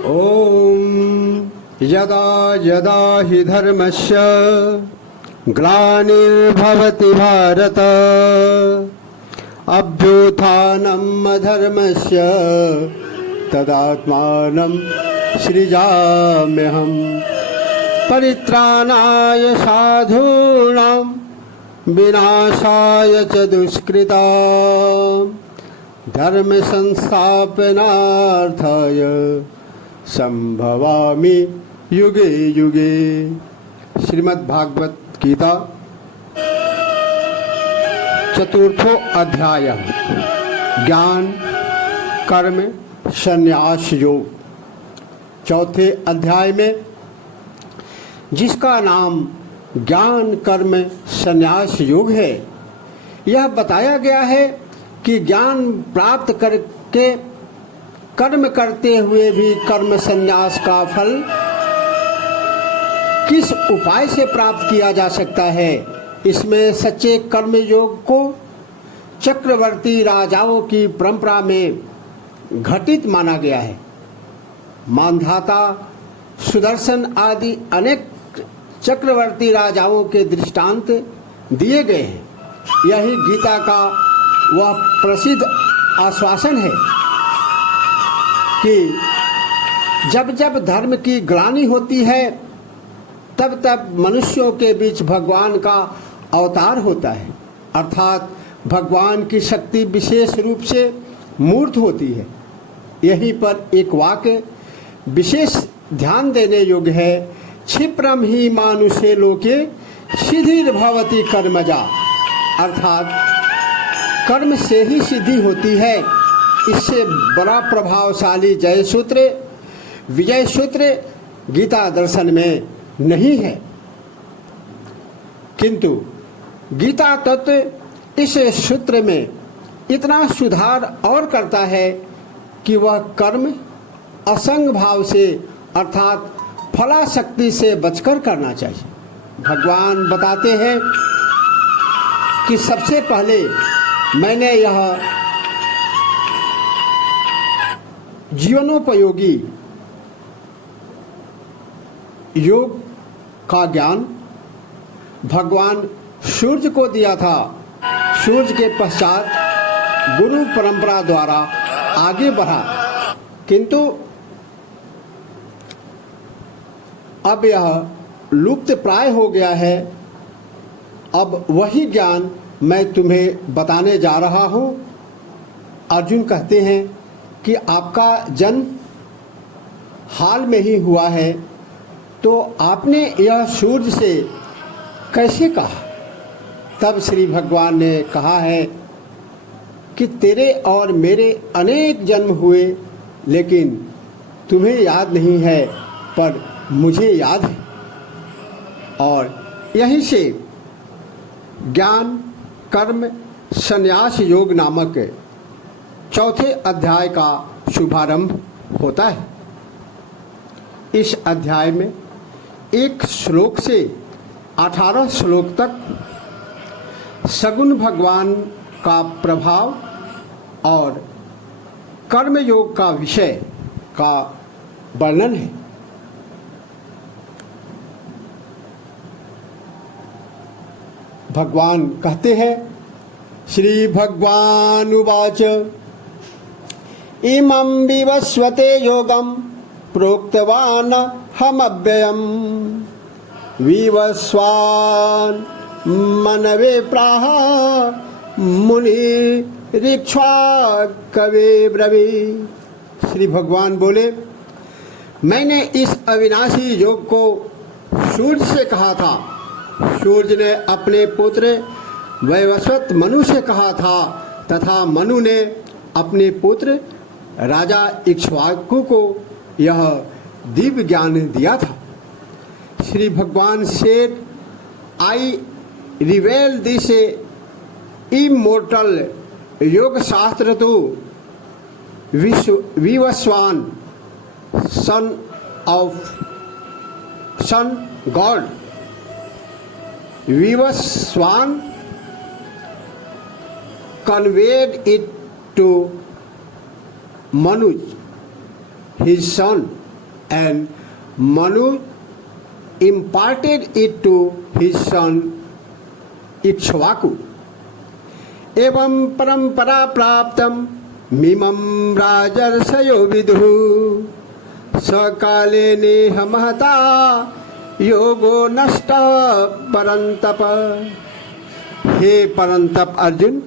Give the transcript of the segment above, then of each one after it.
ओम यदा यदा हि धर्मस्य ग्लानिर्भवति भारत अभ्युत्थानम् अधर्मस्य तदात्मानं सृजाम्यहम् परित्राणाय साधूनां विनाशाय च दुष्कृतां धर्म संस्थापनार्थाय संभवामि युगे युगे। श्रीमद् भागवत गीता चतुर्थो अध्याय ज्ञान कर्म संन्यास योग। चौथे अध्याय में जिसका नाम ज्ञान कर्म संन्यास योग है, यह बताया गया है कि ज्ञान प्राप्त करके कर्म करते हुए भी कर्म संन्यास का फल किस उपाय से प्राप्त किया जा सकता है। इसमें सच्चे कर्म योग को चक्रवर्ती राजाओं की परंपरा में घटित माना गया है। मानधाता, सुदर्शन आदि अनेक चक्रवर्ती राजाओं के दृष्टांत दिए गए हैं। यही गीता का वह प्रसिद्ध आश्वासन है कि जब जब धर्म की ग्लानि होती है तब तब मनुष्यों के बीच भगवान का अवतार होता है, अर्थात भगवान की शक्ति विशेष रूप से मूर्त होती है। यहीं पर एक वाक्य विशेष ध्यान देने योग्य है। क्षिप्रम ही मानुषे लोके सिद्धिर्भवति कर्मजा, अर्थात कर्म से ही सिद्धि होती है। इससे बड़ा प्रभावशाली जय सूत्र, विजय सूत्र गीता दर्शन में नहीं है। किंतु गीता तत्व इस सूत्र में इतना सुधार और करता है कि वह कर्म असंग भाव से अर्थात फलाशक्ति से बचकर करना चाहिए। भगवान बताते हैं कि सबसे पहले मैंने यह जीवनोपयोगी योग का ज्ञान भगवान सूर्य को दिया था। सूर्य के पश्चात गुरु परंपरा द्वारा आगे बढ़ा, किंतु अब यह लुप्त प्राय हो गया है। अब वही ज्ञान मैं तुम्हें बताने जा रहा हूँ। अर्जुन कहते हैं कि आपका जन्म हाल में ही हुआ है, तो आपने यह सूर्य से कैसे कहा? तब श्री भगवान ने कहा है कि तेरे और मेरे अनेक जन्म हुए, लेकिन तुम्हें याद नहीं है, पर मुझे याद है। और यहीं से ज्ञान कर्म संन्यास योग नामक चौथे अध्याय का शुभारंभ होता है। इस अध्याय में एक श्लोक से 18 श्लोक तक सगुण भगवान का प्रभाव और कर्मयोग का विषय का वर्णन है। भगवान कहते हैं, श्री भगवान उवाच इमं विवस्वते योगं प्रोक्तवान् हमव्ययम् विवस्वान् मनवे प्राह मुनिरिक्ष्वा कवे ब्रवी। श्री भगवान बोले, मैंने इस अविनाशी योग को सूर्य से कहा था। सूर्य ने अपने पुत्र वैवस्वत मनु से कहा था, तथा मनु ने अपने पुत्र राजा इक्ष्वाकु को यह दिव्य ज्ञान दिया था। Shri Bhagavan said, I reveal this immortal yoga shastra to Vivasvan sun god. Vivasvan conveyed it to Manuj, his son, and Manu imparted it to his son Ikshvaku. एवं परंपरा प्राप्तम मिमं राजर्षयो विदुः सकाले नेह महता योगो नष्ट परंतप। हे परंतप अर्जुन,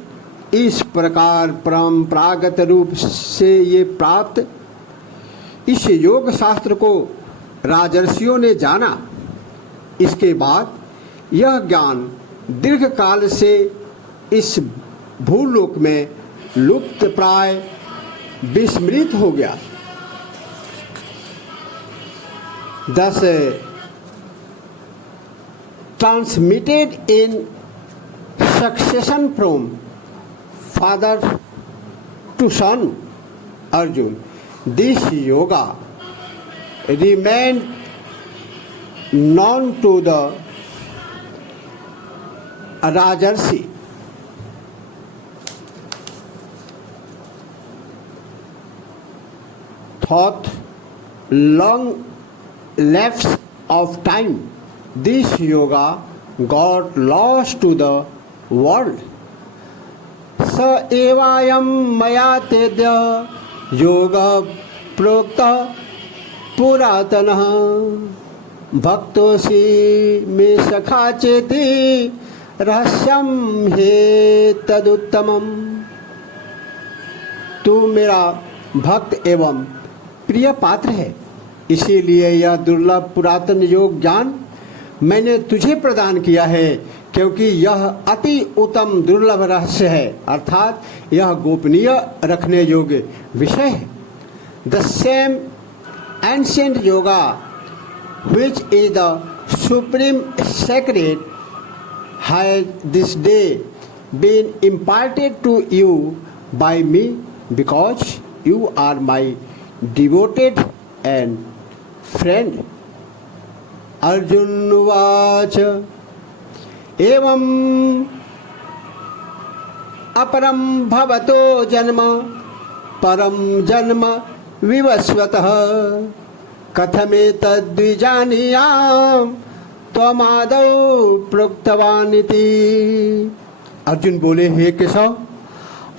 इस प्रकार परंपरागत रूप से ये प्राप्त इस योग शास्त्र को राजर्षियों ने जाना। इसके बाद यह ज्ञान दीर्घ काल से इस भूलोक में लुप्त प्राय विस्मृत हो गया। Thus transmitted in succession from father to son Arjun, this yoga remained known to the Rajarsi. Thought long lapse of time, this yoga got lost to the world. स एवायं मया तेद्य योग प्रोक्तः पुरातनः भक्तोऽसि मे सखा चेति रहस्यं हे तदुत्तमम्। तू मेरा भक्त एवं प्रिय पात्र है, इसीलिए यह दुर्लभ पुरातन योग ज्ञान मैंने तुझे प्रदान किया है, क्योंकि यह अति उत्तम दुर्लभ रहस्य है, अर्थात यह गोपनीय रखने योग्य विषय है। The same ancient yoga which is the supreme secret has this day been imparted to you by me, because you are my devoted and friend. अर्जुनवाच एवं अपरं भवतो जन्म परं जन्म विवस्वतः कथमेतद्विजानीयां त्वमादौ प्रोक्तवानिति। अर्जुन बोले, हे केशव,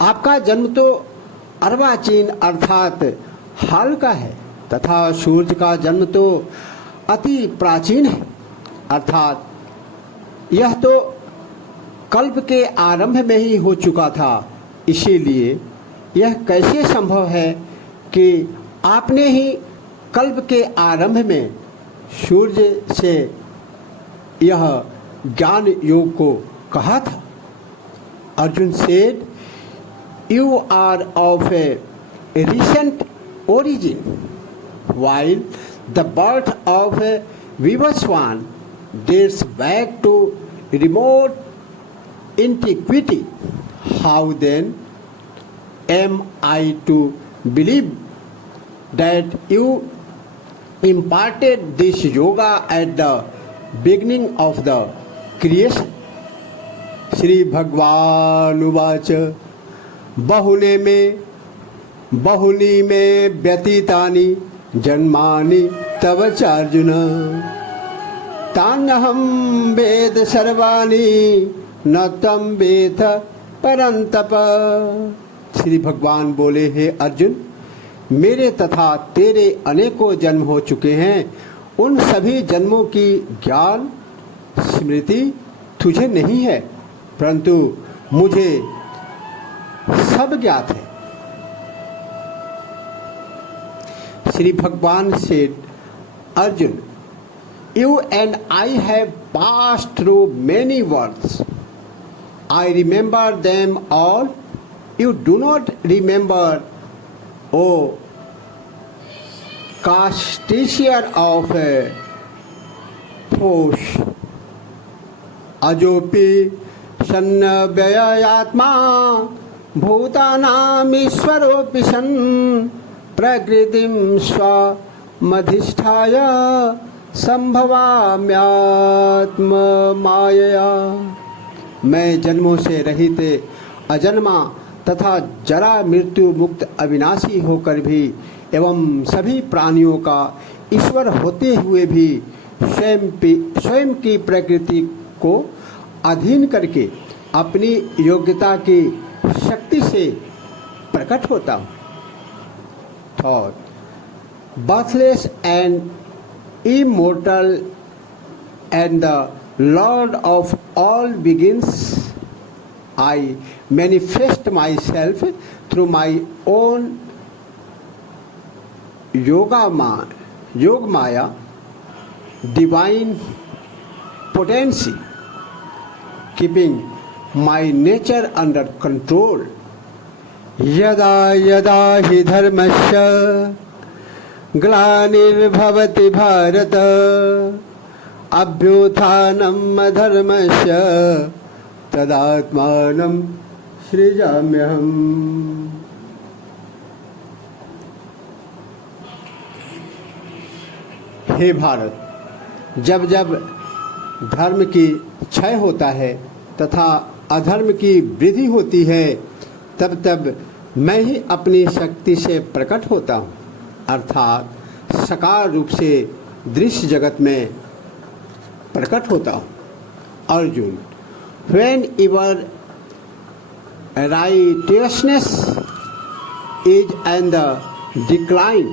आपका जन्म तो अर्वाचीन अर्थात हाल का है, तथा सूर्य का जन्म तो अति प्राचीन है, अर्थात यह तो कल्प के आरंभ में ही हो चुका था। इसीलिए यह कैसे संभव है कि आपने ही कल्प के आरंभ में सूर्य से यह ज्ञान योग को कहा था। Arjun said, you are of a recent origin, while the birth of Vivaswan dates back to remote antiquity. How then am I to believe that you imparted this yoga at the beginning of the creation? Shri भगवान उवाच बहुनी में व्यतीतानि जन्मानि तव चार्जुन तान्यहं वेद सर्वाणि न तम वेद परंतप। श्री भगवान बोले, हे अर्जुन, मेरे तथा तेरे अनेकों जन्म हो चुके हैं, उन सभी जन्मों की ज्ञान स्मृति तुझे नहीं है, परंतु मुझे सब ज्ञात है। Sri Bhagwan said, Arjun, you and I have passed through many worlds. I remember them all. You do not remember, O casticier of Phosh. Ajopi sannavayatma bhutanam ishwaropi san प्रकृतिम स्वमधिष्ठाय संभवाम्यात्म मायया। मैं जन्मों से रहित अजन्मा तथा जरा मृत्यु मुक्त अविनाशी होकर भी एवं सभी प्राणियों का ईश्वर होते हुए भी स्वयं की प्रकृति को अधीन करके अपनी योग्यता की शक्ति से प्रकट होता हूँ। Thought, birthless and immortal and the Lord of all beings, I manifest myself through my own Yog Maya, divine potency, keeping my nature under control. Yada yada hi dharmasya ग्लानिर्भवति भारत अभ्युत्थानम् अधर्मस्य तदात्मानं सृजाम्यहम्। हे भारत, जब जब धर्म की क्षय होता है तथा अधर्म की वृद्धि होती है, तब तब मैं ही अपनी शक्ति से प्रकट होता हूँ, अर्थात साकार रूप से दृश्य जगत में प्रकट होता हूँ। Arjun, when your righteousness is in the decline,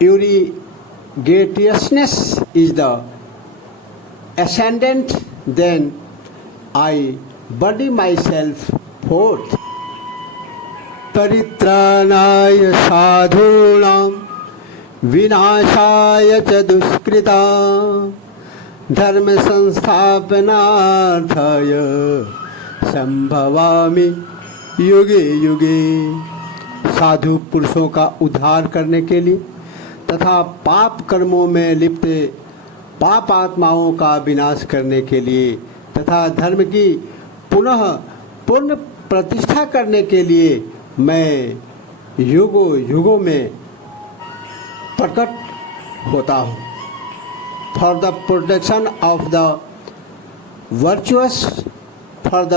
your greatness is the ascendant, then I body myself forth. परित्राणाय साधूनां विनाशाय च दुष्कृतां धर्म संस्थापनार्थाय संभवामि युगे युगे। साधु पुरुषों का उद्धार करने के लिए तथा पाप कर्मों में लिप्त पाप आत्माओं का विनाश करने के लिए तथा धर्म की पुनः पूर्ण प्रतिष्ठा करने के लिए मैं युगों युगों में प्रकट होता हूँ। For the protection of the virtuous, for the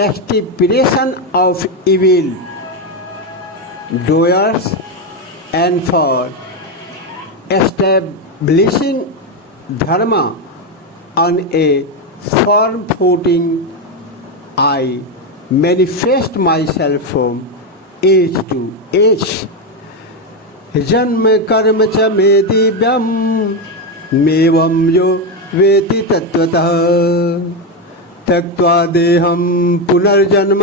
extirpation of evil doers and for establishing dharma on a firm footing, I manifest myself from age to age. जन्म कर्म च मे दिव्यम मेवं यो वेति तत्वतः त्यक्त्वा देहं पुनर्जन्म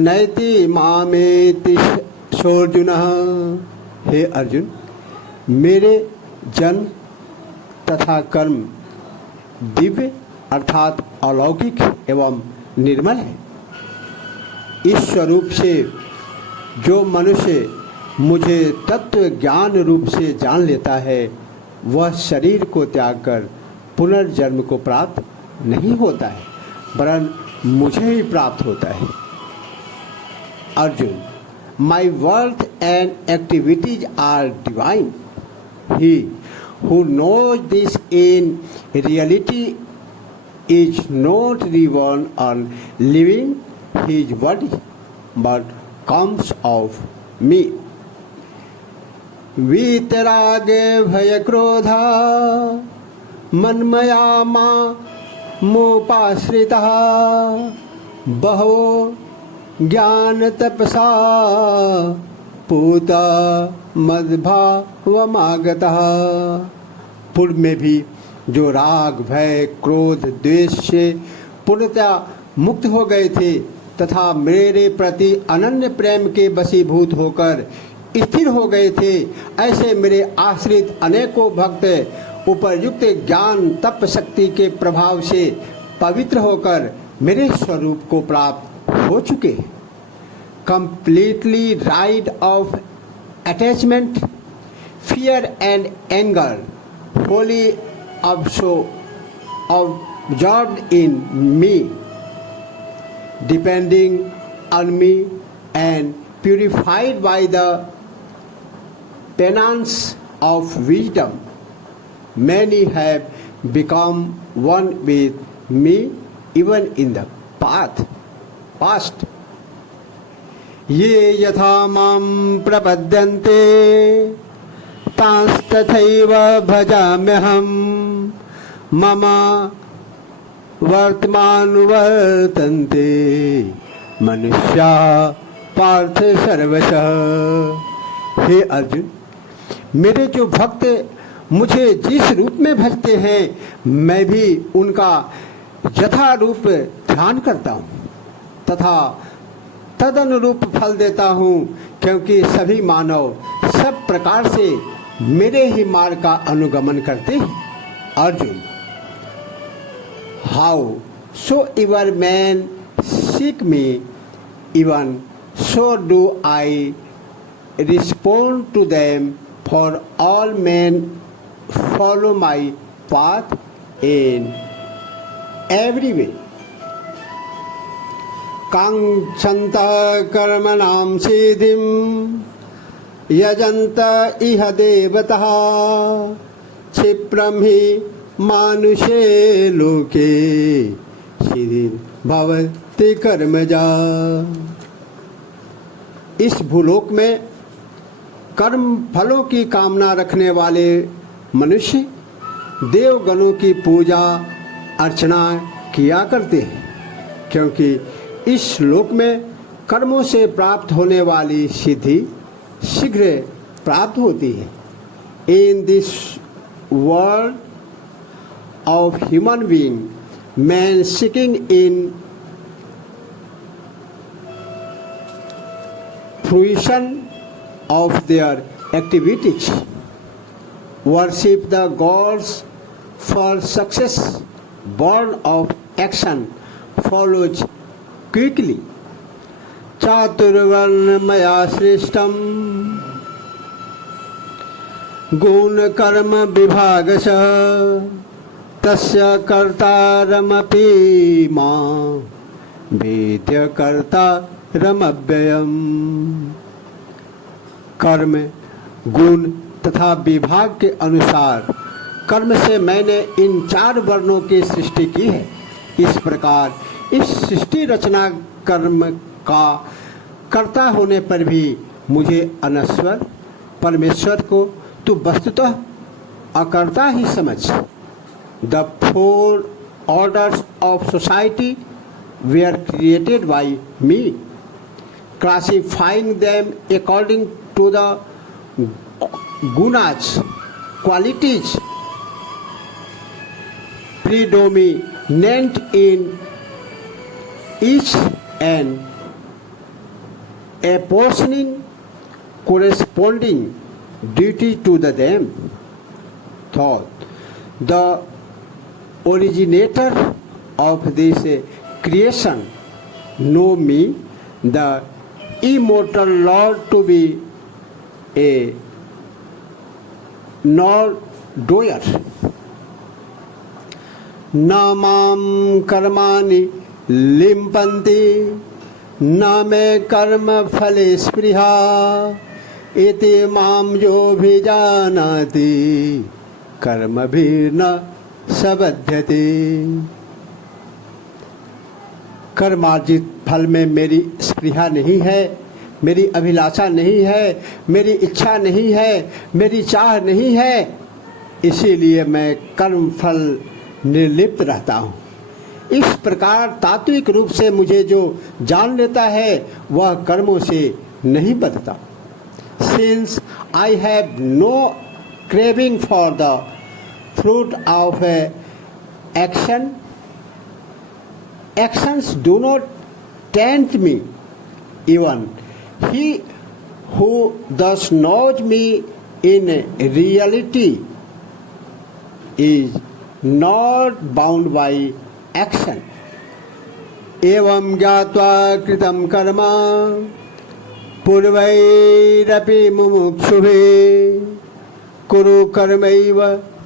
नैति मामेति सोऽर्जुनः। हे अर्जुन, मेरे जन्म तथा कर्म दिव्य अर्थात अलौकिक एवं निर्मल है। इस स्वरूप से जो मनुष्य मुझे तत्व ज्ञान रूप से जान लेता है, वह शरीर को त्याग कर पुनर्जन्म को प्राप्त नहीं होता है, वरन मुझे ही प्राप्त होता है। Arjun, my worth and activities are divine. He who knows this in reality is not the one on living his body, but comes of me. वीतरागे भय क्रोधा मन्मया मोपाश्रितः बहवो ज्ञान तपसा पूता मद्भावमागतः। पूर्व में भी जो राग भय क्रोध द्वेष से पूर्णतया मुक्त हो गए थे तथा मेरे प्रति अनन्य प्रेम के वशीभूत होकर स्थिर हो गए थे, ऐसे मेरे आश्रित अनेकों भक्त उपयुक्त ज्ञान तप शक्ति के प्रभाव से पवित्र होकर मेरे स्वरूप को प्राप्त हो चुके। Completely rid of attachment, fear and anger, wholly absorbed in me, depending on me and purified by the penance of wisdom, many have become one with me even in the path. Past. ये यथा मां प्रपद्यन्ते तांस्तथैव भजाम्यहम् मम वर्तमानुवर्तन्ते मनुष्या पार्थ सर्वशः। हे अर्जुन, मेरे जो भक्त मुझे जिस रूप में भजते हैं मैं भी उनका यथा रूप ध्यान करता हूँ तथा तदनुरूप फल देता हूँ, क्योंकि सभी मानव सब प्रकार से मेरे ही मार्ग का अनुगमन करते हैं। Arjun, howsoever man seek me, even so do I respond to them, for all man follow my path in every way. कांक्षन्ता कर्मणां सिद्धिं यजन्त इह देवतः क्षिप्रं हि मानुषे लोके सिद्धिर्भवति कर्मजा। इस भूलोक में कर्म फलों की कामना रखने वाले मनुष्य देवगणों की पूजा अर्चना किया करते हैं, क्योंकि इस श्लोक में कर्मों से प्राप्त होने वाली सिद्धि शीघ्र प्राप्त होती है। In this world of human being, man seeking in fruition of their activities, worship the gods for success, born of action follows quickly. चातुर्वर्णमया सृष्टं गुण कर्म विभागशः तस्य कर्तारमपि मां वेद्य कर्तारमव्ययम्। कर्म, गुण तथा विभाग के अनुसार कर्म से मैंने इन 4 वर्णों की सृष्टि की है। इस प्रकार इस सृष्टि रचना कर्म का कर्ता होने पर भी मुझे अनश्वर परमेश्वर को तू वस्तुतः अकर्ता ही समझ। The 4 orders of society were created by me, classifying them according to the gunas, qualities predominant in each and apportioning corresponding duty to them. Thought the originator of this creation know me, the immortal Lord, to be a non-doer. न मां कर्माणि लिम्पन्ति न मे कर्म फले स्पृहा इति मां योऽभिजानाति कर्मभिर्न सबध्यते। कर्मार्जित फल में मेरी स्पृहा नहीं है, मेरी अभिलाषा नहीं है, मेरी इच्छा नहीं है, मेरी चाह नहीं है, इसीलिए मैं कर्म फल निर्लिप्त रहता हूँ। इस प्रकार तात्विक रूप से मुझे जो जान लेता है वह कर्मों से नहीं बंधता। Since I have no craving for the fruit of action, actions do not tempt me. Even he who thus knows me in reality is not bound by action. एवं ज्ञात्वा कृतं कर्म पूर्वैरपि मुमुक्षुभिः कुरु कर्मैव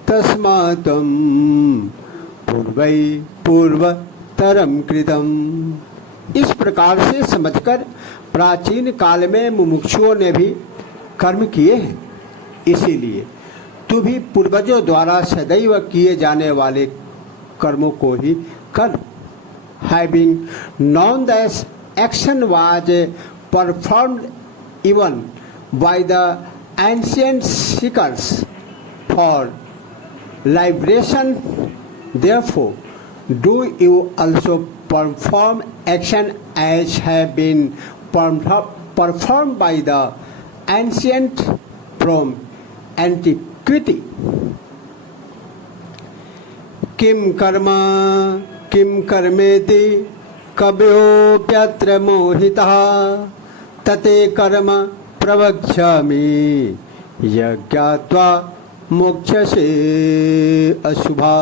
तस्मात् त्वं पूर्वतरं कृतम्। इस प्रकार से समझकर प्राचीन काल में मुमुक्षुओं ने भी कर्म किए हैं, इसीलिए तू भी पूर्वजों द्वारा सदैव किए जाने वाले कर्मों को ही कर। Having known this action was performed even by the ancient seekers for liberation. Therefore, do you also perform action as have been performed by the ancient from antiquity? किम कर्म किम कर्मेति कव्योप्यत्र मोहितः तते कर्म प्रवक्ष्यामि यज्ञात्वा मोक्षसे अशुभा।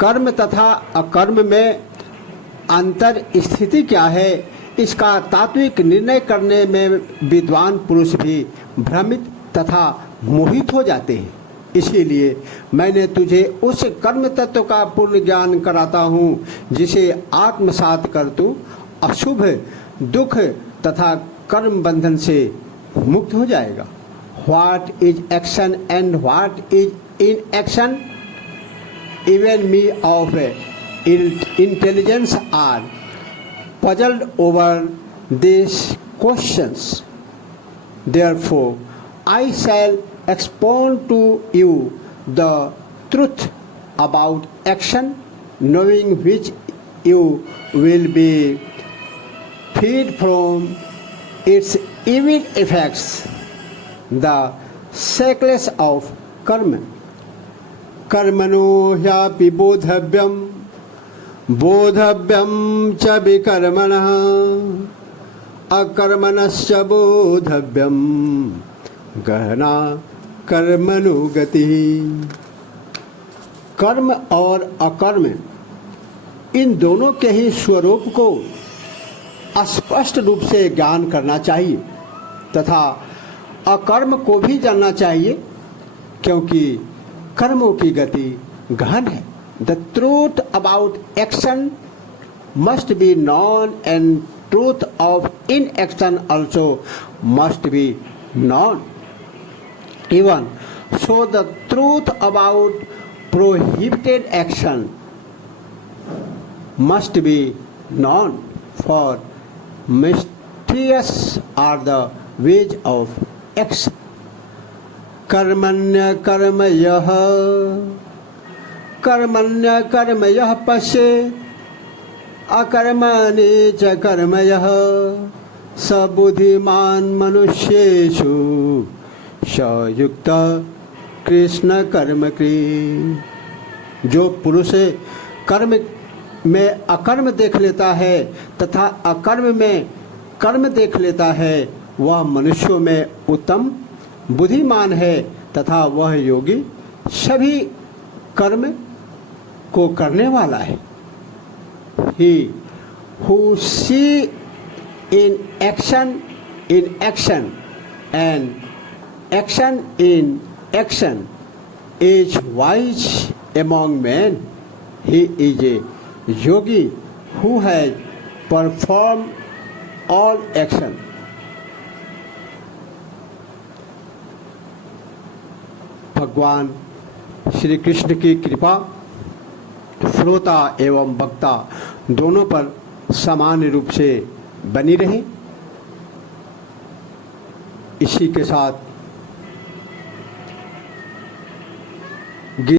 कर्म तथा अकर्म में अंतर स्थिति क्या है, इसका तात्विक निर्णय करने में विद्वान पुरुष भी भ्रमित तथा मोहित हो जाते हैं। इसीलिए मैंने तुझे उस कर्म तत्व का पूर्ण ज्ञान कराता हूँ जिसे आत्मसात कर तू अशुभ दुख तथा कर्म बंधन से मुक्त हो जाएगा। What is action and what is inaction? Even me of intelligence are puzzled over these questions. Therefore, I shall expound to you the truth about action, knowing which you will be freed from its evil effects. The cycles of karma. कर्मणो happy बोधव्यम बोधव्यम च विकर्मणः अकर्मणश्च बोधव्यम गहना कर्मनुगति। कर्म और अकर्म इन दोनों के ही स्वरूप को स्पष्ट रूप से ज्ञान करना चाहिए तथा अकर्म को भी जानना चाहिए, क्योंकि कर्मों की गति गहन है। The truth about action must be non and truth of in action also must be non. Even so the truth about prohibited action must be known, for mysterious are the ways of action. कर्मण्य कर्म यः कर्मण्य कर्म यः पश्येत् अकर्मणि च कर्म यः स बुद्धिमान् मनुष्येषु स युक्तः कृष्ण कर्म कृत्। जो पुरुष कर्म में अकर्म देख लेता है तथा अकर्म में कर्म देख लेता है, वह मनुष्यों में उत्तम बुद्धिमान है तथा वह योगी सभी कर्म को करने वाला है। He who see in action and action in action is wise among men. He is a yogi who has performed all action. भगवान श्री कृष्ण की कृपा श्रोता एवं वक्ता दोनों पर समान रूप से बनी रहे। इसी के साथ